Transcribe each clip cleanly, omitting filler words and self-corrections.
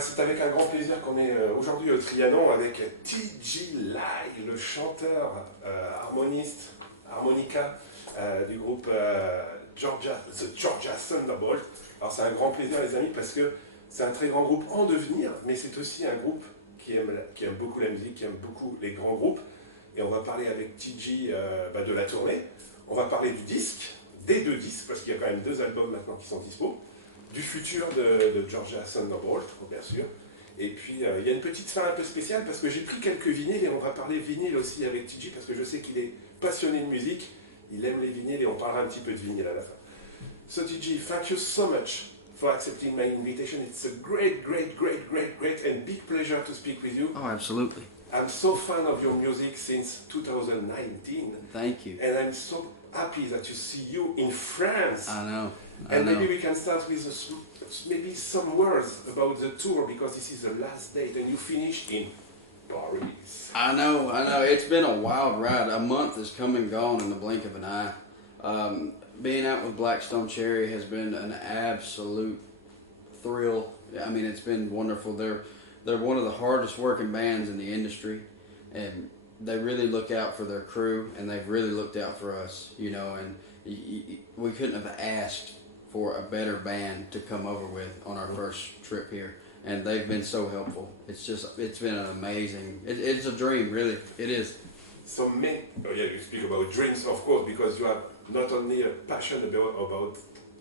C'est avec un grand plaisir qu'on est aujourd'hui au Trianon avec TJ Lyle, le chanteur, harmoniste, harmonica du groupe Georgia Thunderbolts. Alors c'est un grand plaisir les amis parce que c'est un très grand groupe en devenir, mais c'est aussi un groupe qui aime beaucoup la musique, qui aime beaucoup les grands groupes. Et on va parler avec TJ de la tournée, on va parler du disque, des 2 disques, parce qu'il y a quand même 2 albums maintenant qui sont dispo, du futur de Georgia Thunderbolts, bien sûr. Et puis, il y a une petite fin un peu spéciale, parce que j'ai pris quelques vinyles, et on va parler vinyle aussi avec TJ, parce que je sais qu'il est passionné de musique, il aime les vinyles, et on parlera un petit peu de vinyle à la fin. So TJ, thank you so much for accepting my invitation. It's a great and big pleasure to speak with you. Oh, absolutely. I'm so fan of your music since 2019. Thank you. And I'm so happy that you see you in France. I know. And maybe we can start with maybe some words about the tour, because this is the last date and you finished in Paris. I know. It's been a wild ride. A month has come and gone in the blink of an eye. Being out with Black Stone Cherry has been an absolute thrill. I mean, it's been wonderful. They're one of the hardest working bands in the industry, and they really look out for their crew, and they've really looked out for us, you know, and we couldn't have asked for a better band to come over with on our first trip here, and they've been so helpful. It's been an amazing, it's a dream, really, it is. So you speak about dreams, of course, because you have not only a passion about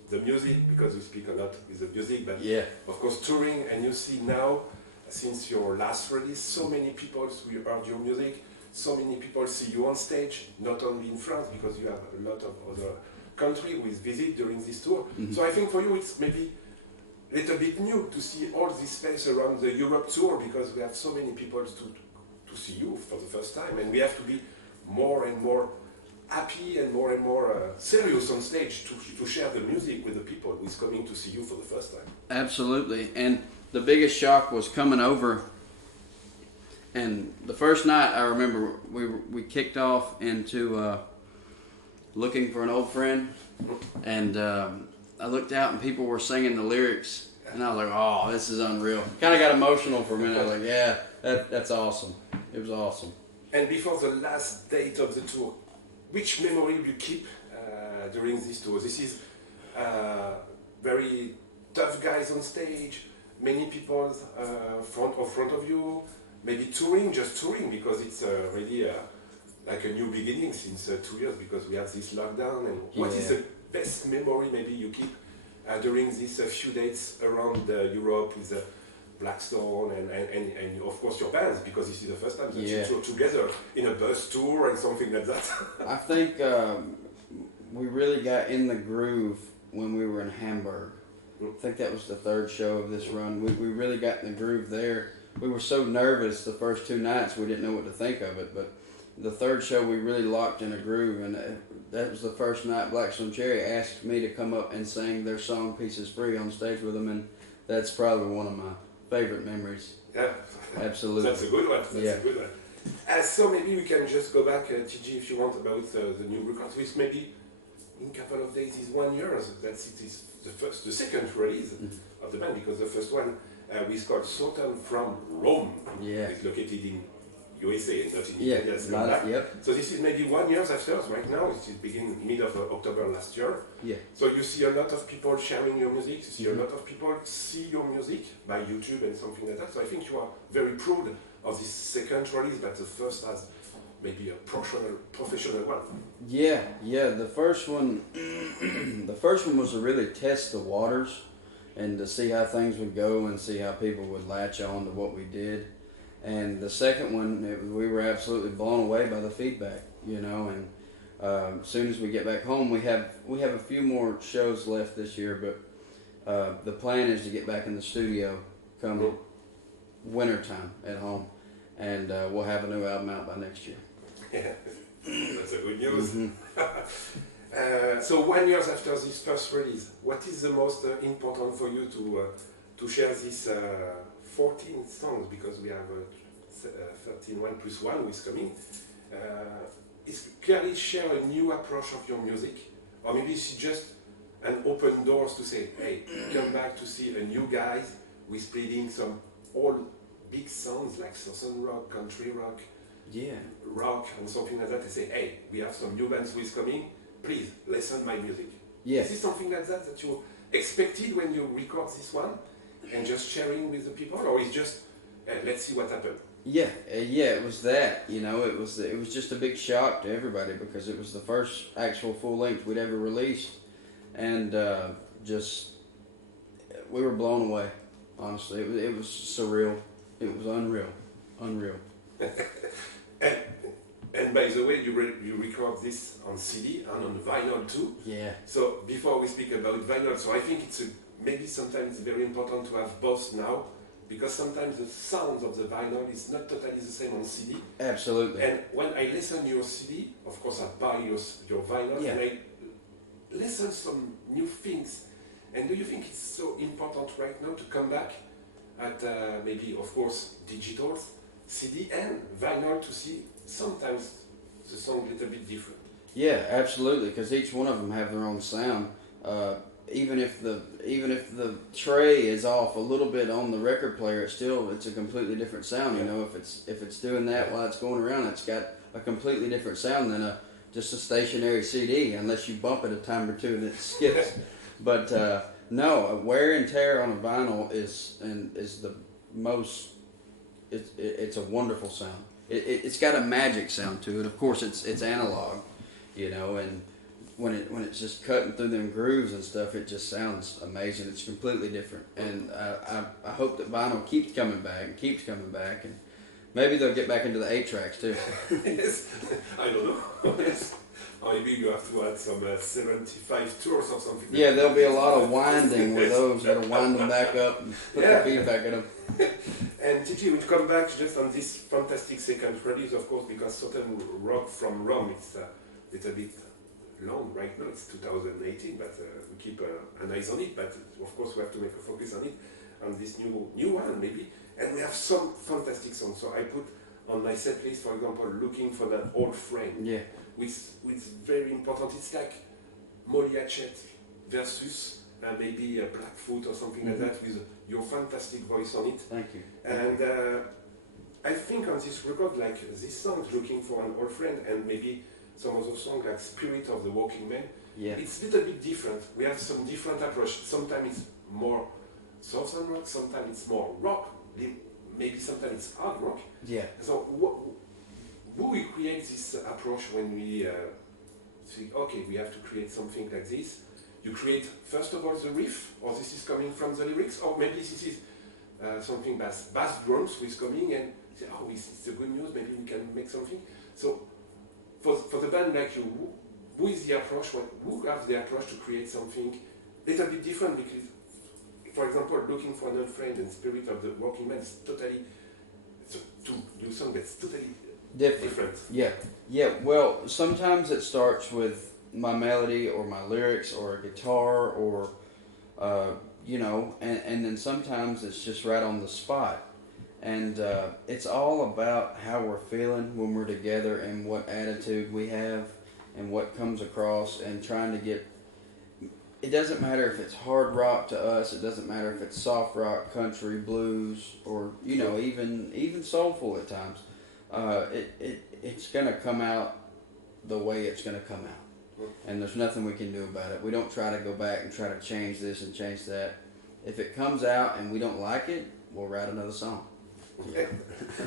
the music, because you speak a lot with the music, but yeah, of course touring, and you see now, since your last release, so many people heard your music, so many people see you on stage, not only in France, because you have a lot of other countries with Visite during this tour. Mm-hmm. So I think for you it's maybe a little bit new to see all this space around the Europe tour, because we have so many people to see you for the first time, and we have to be more and more happy and more serious on stage to share the music with the people who is coming to see you for the first time. Absolutely, and the biggest shock was coming over, and the first night I remember we kicked off into looking for an old friend, and I looked out and people were singing the lyrics, and I was like, oh, this is unreal. Kind of got emotional for a minute. I was like, yeah, that's awesome. It was awesome. And before the last date of the tour, which memory will you keep during this tour? This is very tough guys on stage, many people front of you, maybe just touring, because it's really like a new beginning since 2 years, because we have this lockdown. And what is the best memory maybe you keep during these few dates around Europe with Blackstone and of course your bands, because this is the first time that you tour together in a bus tour and something like that? I think we really got in the groove when we were in Hamburg. I think that was the 3rd show of this run. We really got in the groove there. We were so nervous the first 2 nights we didn't know what to think of it, but the 3rd show we really locked in a groove, and that was the first night Blackstone Cherry asked me to come up and sing their song Pieces Free on stage with them, and that's probably one of my favorite memories. Yeah, absolutely. That's a good one. That's a good one. So maybe we can just go back, TJ, if you want, about the new record, which maybe in a couple of days is 1 year. That's it is the second release of the band, because the first one was called Sultan from Rome. Yeah, it's located in USA, not in Italy. So this is maybe 1 year after. Right now, it is beginning mid of October last year. Yeah. So you see a lot of people sharing your music. You see a lot of people see your music by YouTube and something like that. So I think you are very proud of this second release, but the first has maybe a professional one. Yeah. The first one, was to really test the waters and to see how things would go and see how people would latch on to what we did. And the second one, we were absolutely blown away by the feedback, you know. And as soon as we get back home, we have a few more shows left this year, but the plan is to get back in the studio come wintertime at home, and we'll have a new album out by next year. Yeah, that's a good news. So 1 year after this first release, what is the most important for you to share this 14 songs, because we have 13, 1 plus 1 who is coming, is clearly share a new approach of your music, or maybe it's just an open doors to say, hey, come back to see a new guys we're splitting some old big sounds like southern rock, country rock, rock, and something like that. They say, hey, we have some new bands who is coming, please listen my music. Yeah. Is this something like that you expected when you record this one, and just sharing with the people, or is just let's see what happened? Yeah, it was that. You know, it was just a big shock to everybody because it was the first actual full length we'd ever released, and we were blown away. Honestly, it was surreal. It was unreal. And by the way, you record this on CD and on vinyl too. Yeah. So before we speak about vinyl, so I think maybe sometimes it's very important to have both now, because sometimes the sound of the vinyl is not totally the same on CD. Absolutely. And when I listen to your CD, of course I buy your vinyl, and I listen some new things. And do you think it's so important right now to come back at maybe, of course, digital, CD and vinyl to see sometimes the song a little bit different? Yeah, absolutely, because each one of them have their own sound. Even if the tray is off a little bit on the record player, it's a completely different sound. You know, if it's doing that while it's going around, it's got a completely different sound than just a stationary CD, unless you bump it a time or two and it skips. But no, wear and tear on a vinyl is the most. It's a wonderful sound. It's got a magic sound to it. Of course, it's analog, you know, and when it's just cutting through them grooves and stuff, it just sounds amazing. It's completely different, and I hope that vinyl keeps coming back, and maybe they'll get back into the 8-tracks too. Yes, I don't know. Yes. Or maybe you have to add some 75 tours or something. Yeah, there'll be a lot of winding with those that'll wind them back up and put the feedback in them. And TJ, we'll come back just on this fantastic second release, of course, because certain rock from Rome, it's a little bit long right now. It's 2018, but we keep an eye on it. But of course, we have to make a focus on it, on this new one maybe. And we have some fantastic songs. So I put on my set list, for example, Looking for That Old Friend. Yeah. Which very important. It's like Molly Hatchet versus maybe a Blackfoot or something like that, with your fantastic voice on it. Thank you. And I think on this record, like this song, Looking for an Old Friend, and maybe some other songs like Spirit of the Walking Man, it's a little bit different. We have some different approach. Sometimes it's more southern rock, sometimes it's more rock, maybe sometimes it's hard rock. Yeah. So who we create this approach when we think, okay, we have to create something like this? You create, first of all, the riff, or this is coming from the lyrics, or maybe this is something bass drums who is coming and say, oh, it's a good news, maybe we can make something. So for the band like you, who is the approach, who has the approach to create something a little bit different? Because, for example, Looking for an Old Friend and Spirit of the Walking Man is totally, it's two new songs that's totally different. Yeah. Well, sometimes it starts with my melody or my lyrics or a guitar or you know, and then sometimes it's just right on the spot. And it's all about how we're feeling when we're together and what attitude we have and what comes across, and trying to get. It doesn't matter if it's hard rock to us. It doesn't matter if it's soft rock, country, blues, or you know, even soulful at times. It's gonna come out the way it's gonna come out, and there's nothing we can do about it. We don't try to go back and try to change this and change that. If it comes out and we don't like it, we'll write another song. Yeah.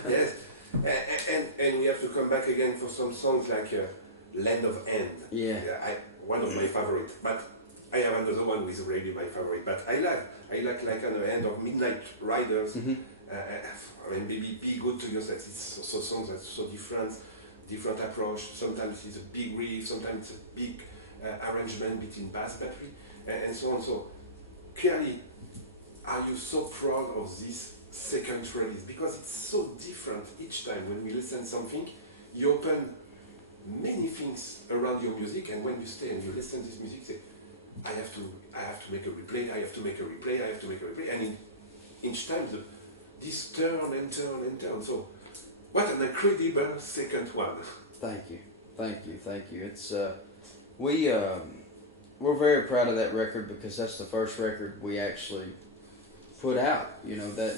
Yes, and we have to come back again for some songs like Land of End. Yeah. One of my favorites, but I have another one which is really my favorite. But I like an End of Midnight Riders. Mm-hmm. I mean, maybe Be Good to Yourself. It's so songs that's so different approach. Sometimes it's a big riff, sometimes it's a big arrangement between bass battery and so on. So clearly, are you so proud of this second release? Because it's so different each time. When we listen something, you open many things around your music, and when you stay and you listen to this music, you say, I have to make a replay, I have to make a replay, and in each time this turn and turn and turn. So what an incredible second one. Thank you. It's we're very proud of that record because that's the first record we actually put out, you know, that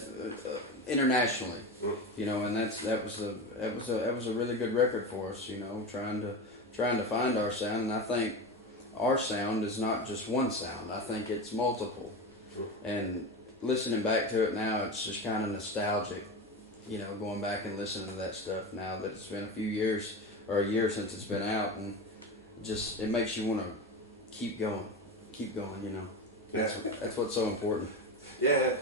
internationally, you know, and that was a really good record for us, you know, trying to find our sound. And I think our sound is not just one sound. I think it's multiple. And listening back to it now, it's just kind of nostalgic, you know, going back and listening to that stuff now that it's been a few years or a year since it's been out, and just it makes you want to keep going, you know. That's what's so important. Yeah,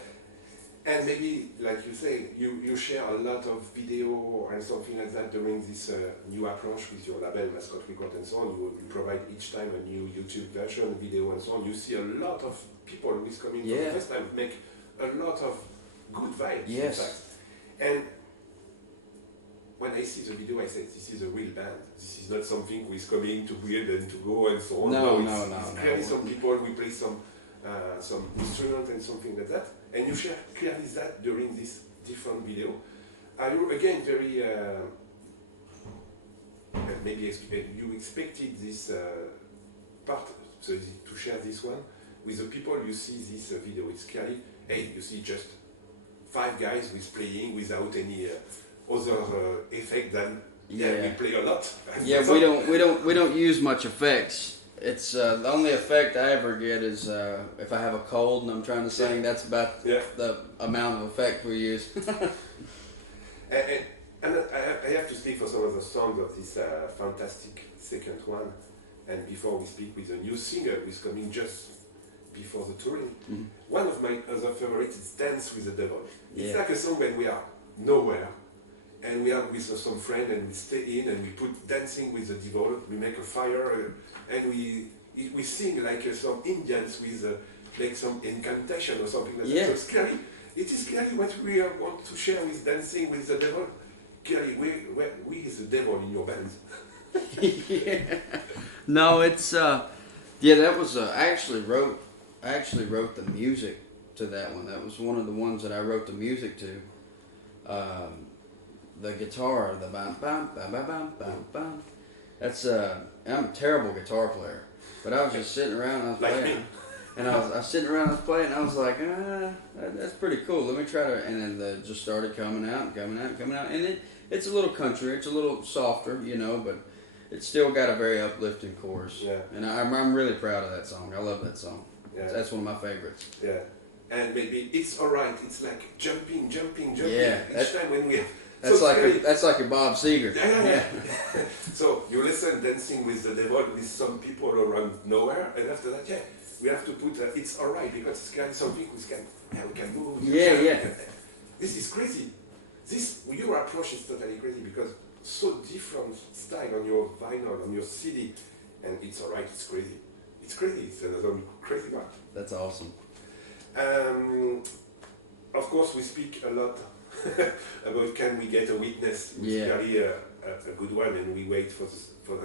and maybe, like you say, you share a lot of video and something like that during this new approach with your label, Mascot Records and so on. You provide each time a new YouTube version, video and so on. You see a lot of people who is coming for the first time make a lot of good vibes. Yes. In fact. And when I see the video, I say, this is a real band. This is not something who is coming to build and to go and so on. No. It's clearly some people, we play some instrument and something like that. And you share clearly that during this different video. Are you again very, maybe you expected this part, so to share this one with the people you see this video? It's clearly, hey, you see just 5 guys with playing without any other effect than we play a lot. Yeah, we don't use much effects. It's the only effect I ever get is if I have a cold and I'm trying to sing. That's about the amount of effect we use. and I have to speak for some of the songs of this fantastic second one. And before we speak with a new singer who is coming just before the touring, one of my other favorites is Dance with the Devil. It's like a song when we are nowhere and we are with some friend and we stay in and we put Dancing with the Devil, we make a fire and we sing like some Indians with like some incantation or something like that. So it's clearly, it is clearly what we want to share with Dancing with the Devil. Clearly, we is the devil in your band. No, it's that was I actually wrote the music to that one. That was one of the ones that I wrote the music to. The guitar, the bam bam bam bam bam bam bam. That's I'm a terrible guitar player, but I was just sitting around and I was playing, and I was sitting around and I was playing, and I was like, that's pretty cool. Let me try to, and then just started coming out, and it's a little country, it's a little softer, you know, but it's still got a very uplifting chorus. Yeah. And I'm really proud of that song. I love that song. Yeah. That's one of my favorites. Yeah. And maybe It's Alright. It's like jumping. Yeah. Each time when we. That's like your Bob Seger. Yeah. So you listen Dancing with the Devil with some people around nowhere, and after that, we have to put It's Alright because it's kind of something we can move. Yeah. This is crazy. Your approach is totally crazy because so different style on your vinyl, on your CD, and It's Alright. It's crazy. It's another crazy one. That's awesome. Of course, we speak a lot about Can We Get a Witness? It's clearly a good one, and we wait for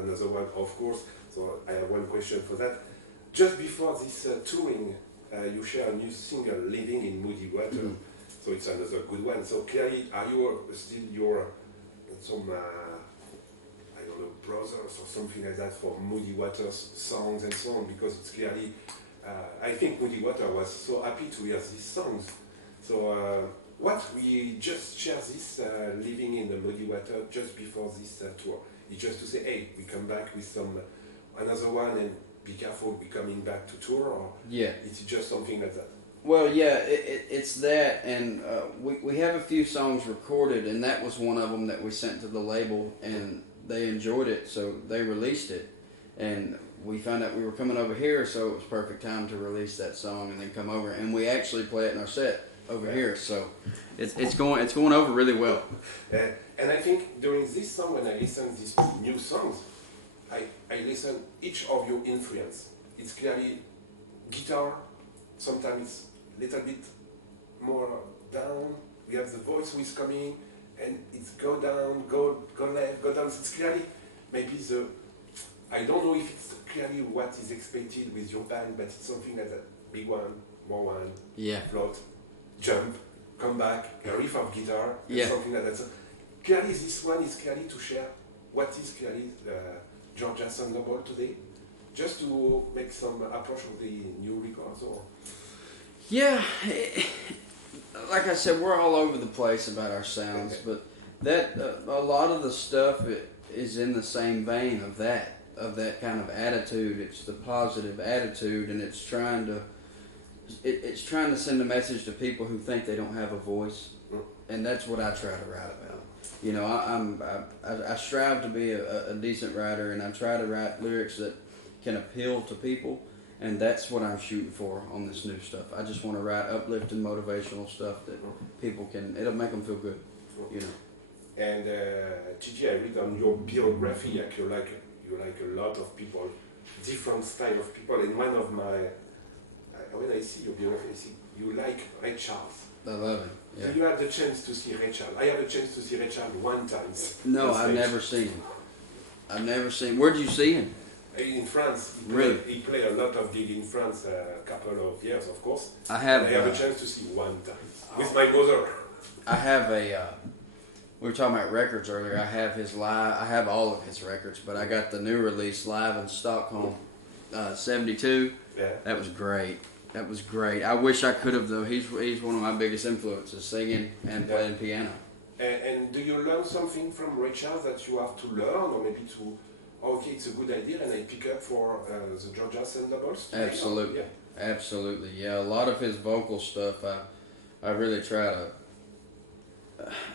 another one, of course. So I have one question for that. Just before this touring, you share a new single, Living in Moody Water. So it's another good one. So clearly, are you still some I don't know, brothers or something like that for Moody Waters songs and so on? Because it's clearly, I think Moody Water was so happy to hear these songs. So we just share this Living in the Moody Water just before this tour. It's just to say, hey, we come back with another one and be careful, we're coming back to tour, or it's just something like that? Well, it's that, and we have a few songs recorded, and that was one of them that we sent to the label, and they enjoyed it, so they released it, and we found out we were coming over here, so it was perfect time to release that song and then come over, and we actually play it in our set over here, so it's going over really well. And I think during this song, when I listen to these new songs, I listen each of your influence. It's clearly guitar. Sometimes it's a little bit more down. We have the voice who is coming, and it's go down, go left, go down. It's clearly maybe I don't know if it's clearly what is expected with your band, but it's something like that. Big one, more one, float, jump, come back, a riff of guitar, and something like that. So clearly this one is clearly to share what is clearly Georgia Thunderbolts today, just to make some approach of the new records. Or like I said, we're all over the place about our sounds, but that a lot of the stuff is in the same vein of that kind of attitude. It's the positive attitude, and it's trying to send a message to people who think they don't have a voice, and that's what I try to write about. You know, I strive to be a decent writer, and I try to write lyrics that can appeal to people. And that's what I'm shooting for on this new stuff. I just want to write uplifting, motivational stuff that people it'll make them feel good, you know. And TJ, I read on your biography, like you like a lot of people, different style of people. And one of my, when I see your biography, I see you like Ray Charles. I love him. Yeah. So you had the chance to see Ray Charles. I had the chance to see Ray Charles one time. No, I've never seen him. I've never seen. Where'd you see him? In France. He played a lot of gigs in France, a couple of years, of course. I have a chance to see one time with my mother. I have we were talking about records earlier. I have his live. I have all of his records, but I got the new release live in Stockholm, '72. Yeah. That was great. That was great. I wish I could have though. He's one of my biggest influences, singing and playing piano. And do you learn something from Ray Charles that you have to learn, or maybe to? Okay, it's a good idea, and I pick up for the Georgia Thunderbolts. Absolutely, absolutely, yeah. A lot of his vocal stuff, I really try to.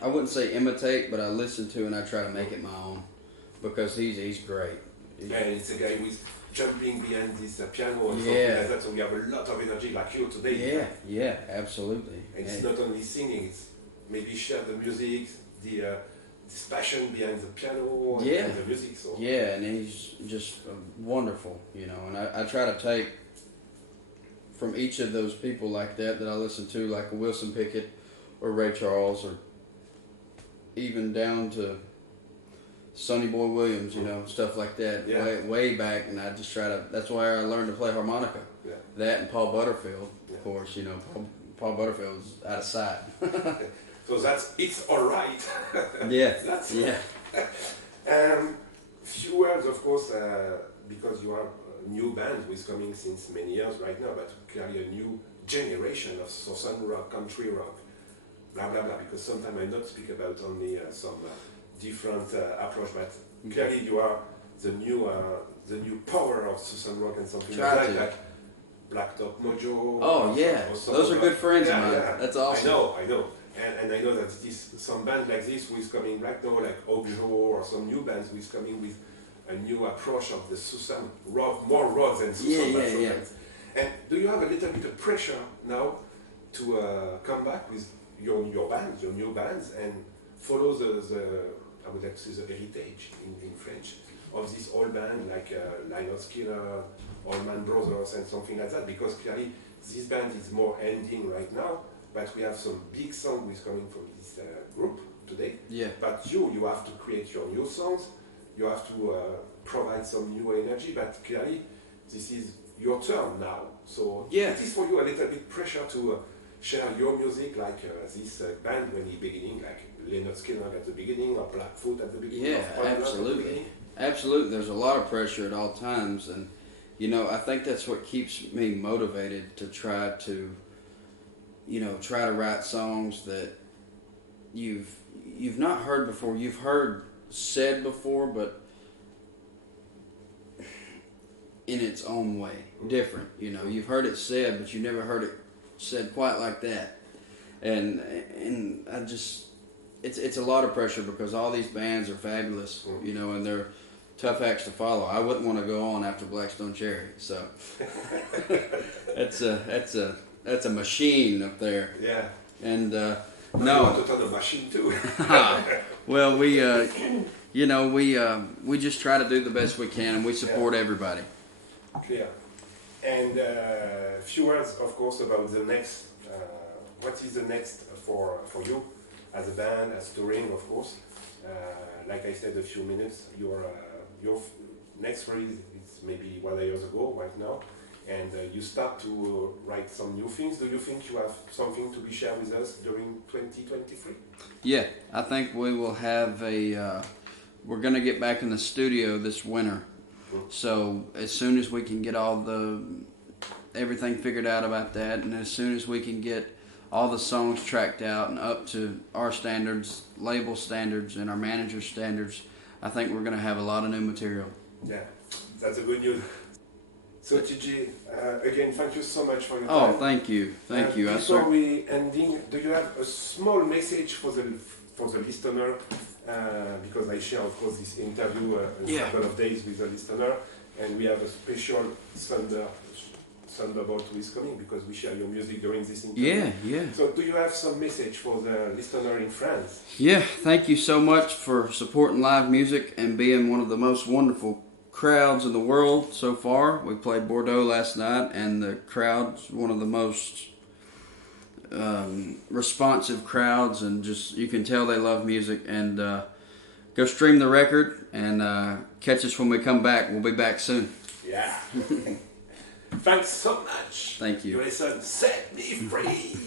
I wouldn't say imitate, but I listen to and I try to make it my own, because he's great. And it's a guy with jumping behind this piano and something like that, so we have a lot of energy like you today. Yeah, absolutely. And it's not only singing; it's maybe share the music, this passion behind the piano and the music. So. Yeah, and he's just wonderful, you know. And I try to take from each of those people like that I listen to, like a Wilson Pickett or Ray Charles, or even down to Sonny Boy Williams, you know, stuff like that. Way back, and I just try to. That's why I learned to play harmonica. Yeah. That and Paul Butterfield, of course. You know, Paul Butterfield's out of sight. So it's all right. Few words, of course, because you are a new band who is coming since many years right now, but clearly a new generation of southern rock, country rock, blah blah blah. Because sometimes I not speak about only some different approach, but clearly you are the new power of southern rock and something like Black Top Mojo. Oh yeah, those are good friends of mine. Yeah. That's awesome. I know. And I know that some band like this who is coming right now, like Octobre, or some new bands who is coming with a new approach of the Susan rock, more rock than Susan bands. And do you have a little bit of pressure now to come back with your new bands, and follow the I would like to say the heritage in French of this old band like Lynyrd Skynyrd, Allman Brothers, and something like that? Because clearly this band is more ending right now. But we have some big songs coming from this group today. Yeah. But you have to create your new songs. You have to provide some new energy. But clearly, this is your turn now. So it is for you a little bit pressure to share your music like this band when he beginning, like Lynyrd Skynyrd at the beginning, or Blackfoot at the beginning. Yeah, absolutely. Absolutely. There's a lot of pressure at all times, and you know, I think that's what keeps me motivated to try to write songs that you've not heard before. You've heard said before, but in its own way, different. You know, you've heard it said, but you never heard it said quite like that. And I just, it's a lot of pressure because all these bands are fabulous, you know, and they're tough acts to follow. I wouldn't want to go on after Blackstone Cherry, so that's a machine up there. Yeah. And no. I want to turn the machine too. Well, we just try to do the best we can, and we support everybody. Clear. And few words, of course, about the next. What is the next for you as a band, as touring, of course? Like I said a few minutes, your next release is maybe 1 year ago, right now. And you start to write some new things. Do you think you have something to be shared with us during 2023? Yeah, I think we will have we're going to get back in the studio this winter. So as soon as we can get everything figured out about that, and as soon as we can get all the songs tracked out and up to our standards, label standards, and our manager's standards, I think we're going to have a lot of new material. Yeah, that's a good news. So TJ, again, thank you so much for your Oh, time. thank you. Thank you. Before we ending, do you have a small message for the listener? Because I share, of course, this interview in a couple of days with the listener, and we have a special Thunderbolt who is coming because we share your music during this interview. Yeah. So do you have some message for the listener in France? Yeah, thank you so much for supporting live music and being one of the most wonderful crowds in the world so far. We played Bordeaux last night, and the crowd's one of the most responsive crowds, and just you can tell they love music. And go stream the record and catch us when we come back. We'll be back soon. Yeah. Thanks so much. Thank you. Your son set me free.